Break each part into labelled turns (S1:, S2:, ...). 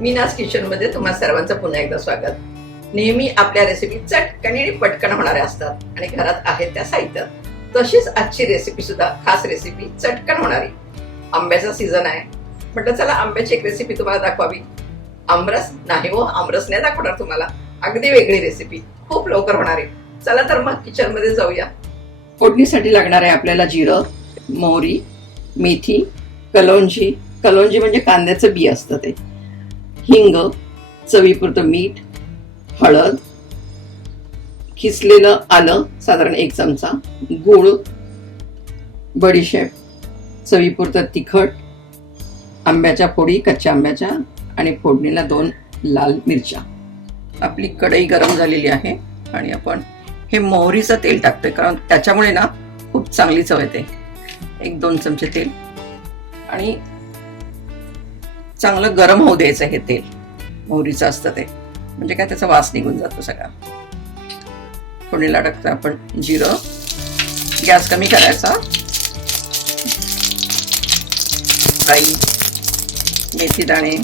S1: मी मीनाज किचनमध्ये तुम्हा सर्वांचं पुन्हा एकदा स्वागत. नेहमी आपल्या रेसिपी चटकणी आणि पटकन होणाऱ्या असतात आणि घरात आहेत त्या साहित्य तशीच आजची रेसिपी सुद्धा खास रेसिपी चटकन होणारी. आंब्याचा सीझन आहे. म्हटलं चला आंब्याची एक रेसिपी तुम्हाला दाखवावी. आमरस? नाही हो आमरस नाही दाखवणार तुम्हाला. अगदी वेगळी रेसिपी खूप लवकर होणार. आहे चला तर मग किचनमध्ये जाऊया. फोडणीसाठी लागणार आहे आपल्याला जिरं मोहरी मेथी कलोंजी कलोंजी म्हणजे कांद्याचं बी असतं ते. हिंग चवीपुरतं मीठ हळद खिसलेलं आलं साधारण एक चमचा गूळ बडीशेप चवीपुरतं तिखट आंब्याच्या फोडी कच्च्या आंब्याच्या आणि फोडणीला दोन लाल मिरच्या. आपली कढई गरम झालेली आहे आणि आपण हे मोहरीचं तेल टाकतोय कारण त्याच्यामुळे ना खूप चांगली चव येते. एक दोन चमचे तेल. आणि चांगलं गरम होऊ द्यायचं हे तेल. मोहरीचं असतं ते. म्हणजे काय त्याचा वास निघून जातो सगळा. फोडणीला टाकतो आपण जिरं. गॅस कमी करायचा. राई मेथी दाणे.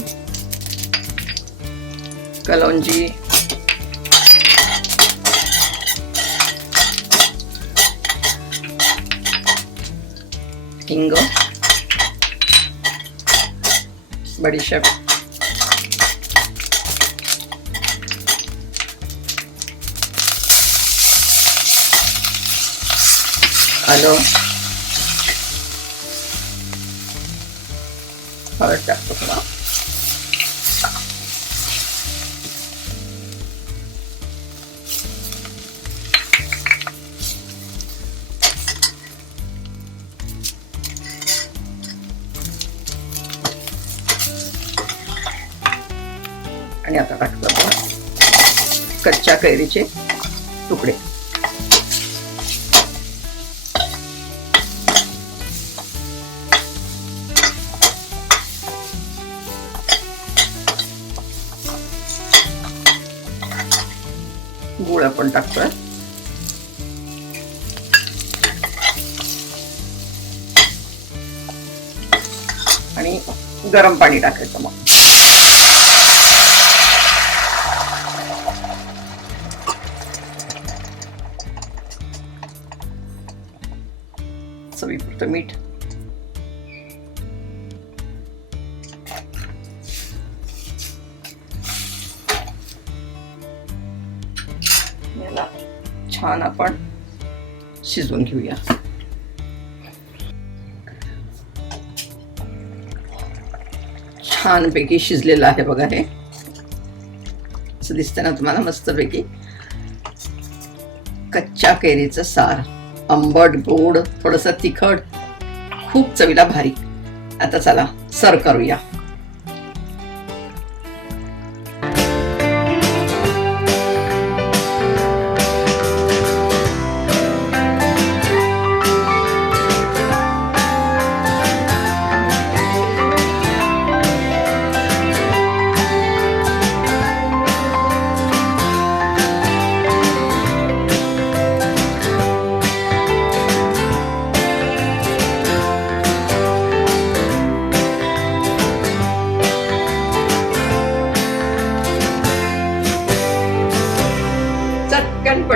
S1: कलौंजी हिंग. बडीशेप आलं हळद टाकतो थोडा आणि आता टाकतो आपण कच्च्या कैरीचे तुकडे. गुळ आपण टाकतोय. आणि गरम पाणी टाकायचं मग. चवीपुरतं मीठ याला छान आपण शिजवून घेऊया छानपैकी शिजलेलं आहे बघा हे असं दिसतं ना तुम्हाला मस्तपैकी कच्च्या कैरीचं सार आंबट गोड थोडस तिखट. खूप चवीला भारी. आता चला सर करूया.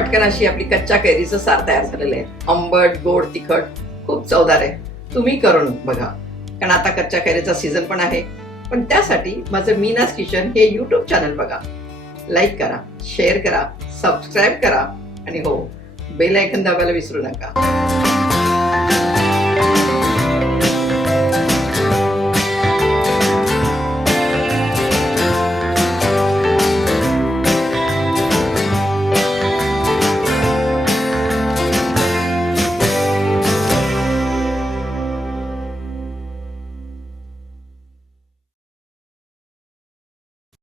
S1: पटकन अशी आपली कच्च्या कैरीचं सार तयार झालेलं आहे. आंबट गोड तिखट खूप चवदार आहे. तुम्ही करून बघा. कारण आता कच्च्या कैरीचा सीझन पण आहे. पण त्यासाठी माझं मीनाज किचन हे युट्यूब चॅनल बघा. लाईक करा शेअर करा सबस्क्राईब करा. आणि हो बेल ऐकन दाबायला विसरू नका.